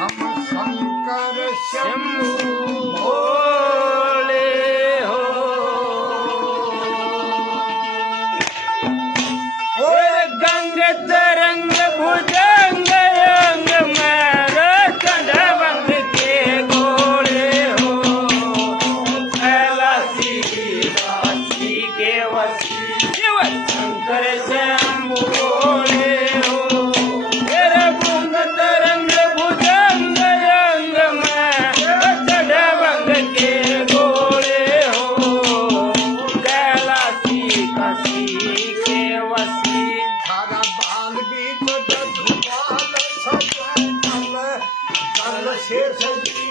हम शंकर शंभू भोले हो गंग तरंग भुजंग अंग में चंडवंग के घोड़े हो कैलासी वासी के वसी शिव शंकर शंभू भोले हो तेरे गंग तरंग भुजंग अंग में चंडवंग के घोड़े हो कैलासी काशी के वसी धारा बाल बीच धुपाल सजल कल शेष जी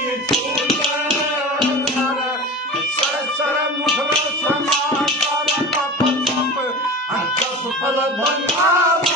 सर मुखल समाचार पप पप अंतप फल भंडार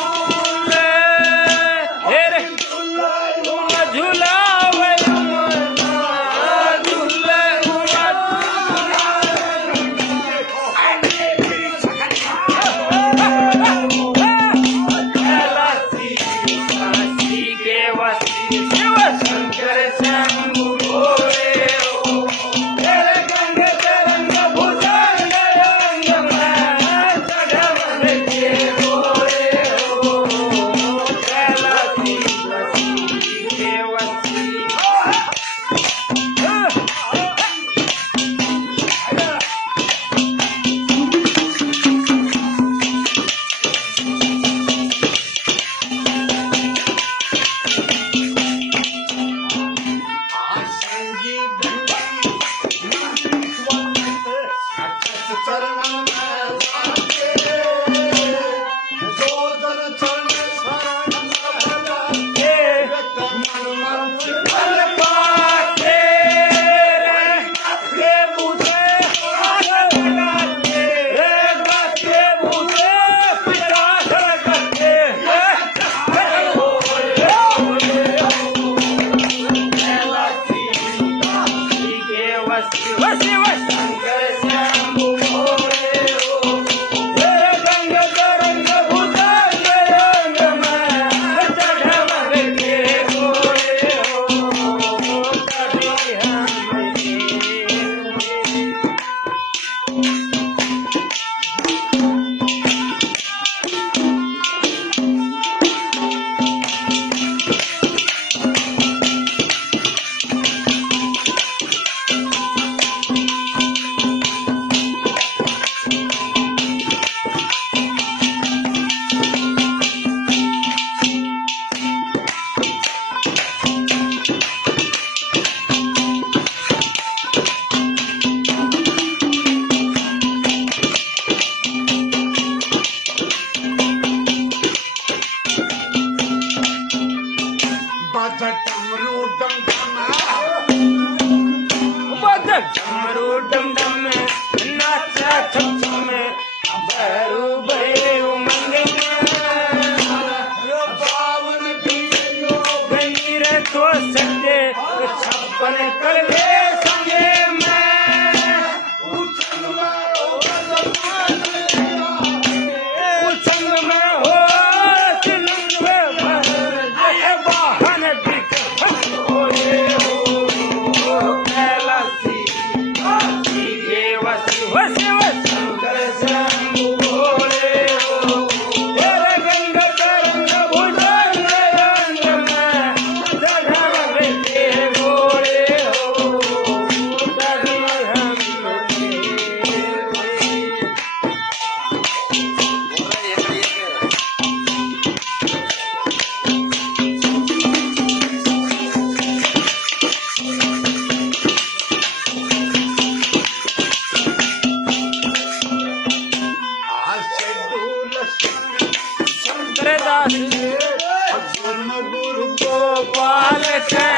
डमरू डम डम नाचा छम छम भैरू भैरे उमंग में पावन पीरो गनीर तो सत्य छप्पन कर ले संगे में उछंग में हो तिलंग में भर बाहन बिक होए हो कैलासी ये वसी वसी शंकर शंभू भोले हो तेरे गंग तरंग भुजंग अंग में चढ़ावे के घोड़े हो तभी हम शंकर दास गुरु गोपाल के